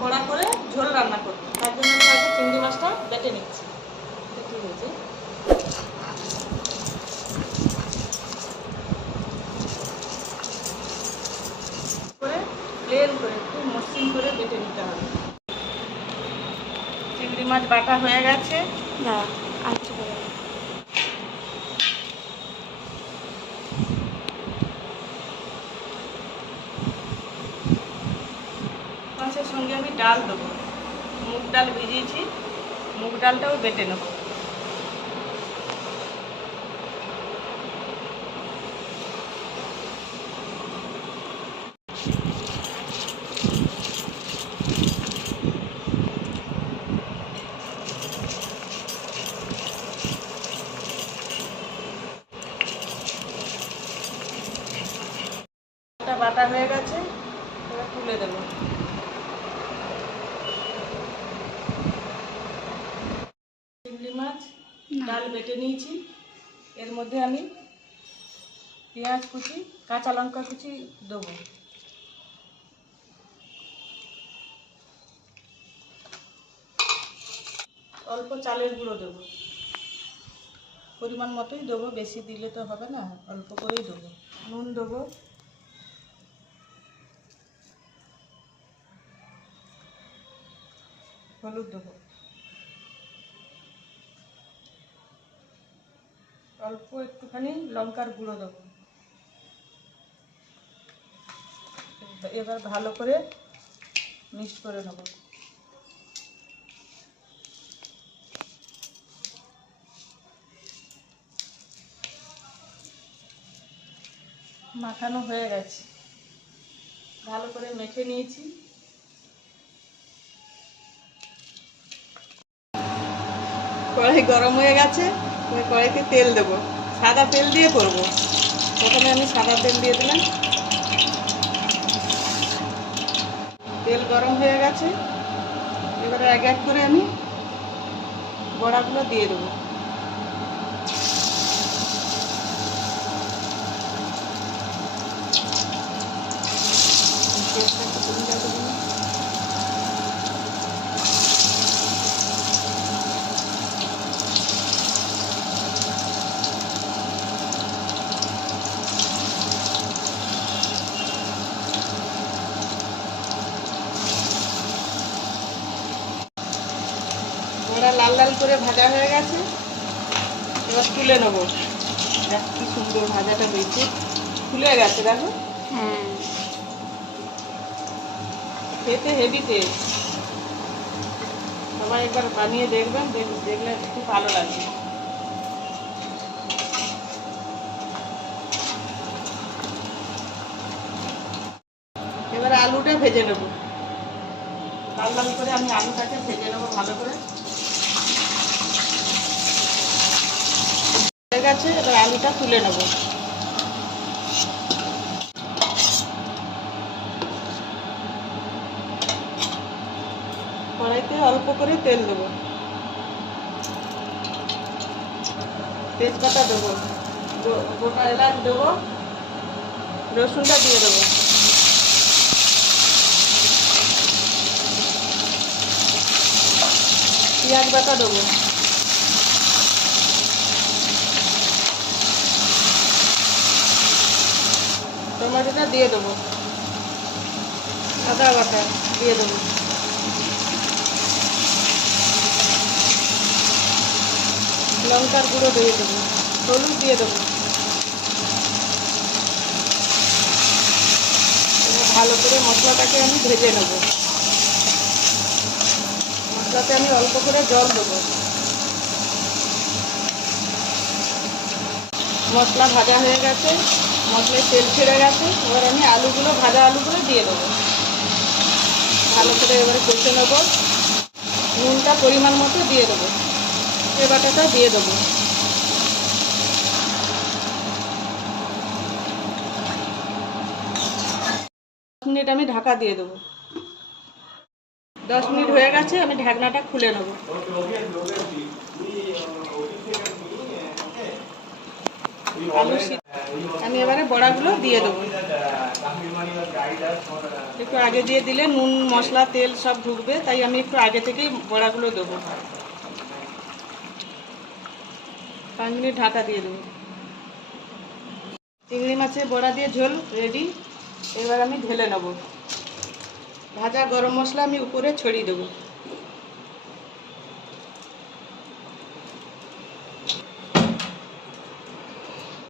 কড়া করে ঝোল রান্না করব। তার জন্য আমি আগে চিংড়ি মাছটা বেটে নিচ্ছি। হয়েছে? করে করে মসৃণ করে বেটে নিতে হবে। চিংড়ি মাছ বাটা হয়ে গেছে। না আচ্ছা মাছের সঙ্গে আমি ডাল দেবো। মুগ ডাল ভিজিয়েছি, মুগ ডালটাও বেটে নেব। বাটা হয়ে গেছে তুলে দেবো চিংড়ি মাছ ডাল বেটে নিয়েছি। এর মধ্যে আমি পেঁয়াজ কুচি, কাঁচা লঙ্কা কুচি দেবো। অল্প চালের গুঁড়ো দেবো। পরিমাণ মতোই দেবো, বেশি দিলে তো হবে না, অল্প করেই দেবো। নুন দেবো। হলুদ দেবো। অল্প একটুখানি লঙ্কার গুঁড়ো দেবো। এবার ভালো করে মিক্স করে নেব। মাখানো হয়ে গেছে। ভালো করে মেখে নিয়েছি। কড়াই গরম হয়ে গেছে। এবার কড়াইতে তেল দেবো। সাদা তেল দিয়ে করব। প্রথমে আমি সাদা তেল দিয়ে দিলাম। তেল গরম হয়ে গেছে। এবারে এক এক করে আমি বড়াগুলো দিয়ে দেবো। বড়া লাল লাল করে ভাজা হয়ে গেছে। এবার তুলে নেব। দেখ কি সুন্দর ভাজাটা হয়েছে। ফুলে গেছে দেখো। হ্যাঁ। খেতে হেভি টেস্ট সবাই একবার বানিয়ে দেখবেন দেখলে খুব ভালো লাগবে। এবার আলুটা ভেজে নেব। লাল লাল করে আমি আলুটাকে ভেজে নেব ভালো করে। গেছে, এবার আলুটা তুলে নেব। কড়াইতে অল্প করে তেল দেবো। তেজপাতা দেবো। গোটা এলাচ দেবো। রসুনটা দিয়ে দেবো। পেঁয়াজ বাটা দেবো। টমেটোটা দিয়ে দেবো। আদা বাটা দিয়ে দেবো। লঙ্কার গুঁড়ো দিয়ে দেবো। হলুদ দিয়ে দেবো। ভালো করে মশলাটাকে আমি ভেজে নেব। মশলাতে আমি অল্প করে জল দেবো। মশলা ভাজা হয়ে গেছে। মশলায় তেল ছেড়ে গেছে, এবার আমি আলুগুলো, ভাজা আলুগুলো দিয়ে দেবো। ভালো করে এবারে কষে নেব। নুনটা পরিমাণ মতো দিয়ে দেবো। এই বাটাটা দিয়ে দেবো। মিনিট আমি ঢাকা দিয়ে দেবো। দশ মিনিট হয়ে গেছে, আমি ঢাকনাটা খুলে নেব। আলু আমি এবারে বড়াগুলো দিয়ে দেবো। একটু আগে দিয়ে দিলে নুন, মশলা, তেল সব ঢুকবে, তাই আমি একটু আগে থেকেই বড়াগুলো দেবো। পাঁচ মিনিট ঢাকা দিয়ে দেবো। চিংড়ি মাছের বড়া দিয়ে ঝোল রেডি। এবার আমি ঢেলে নেব। ভাজা গরম মশলা আমি উপরে ছড়িয়ে দেবো।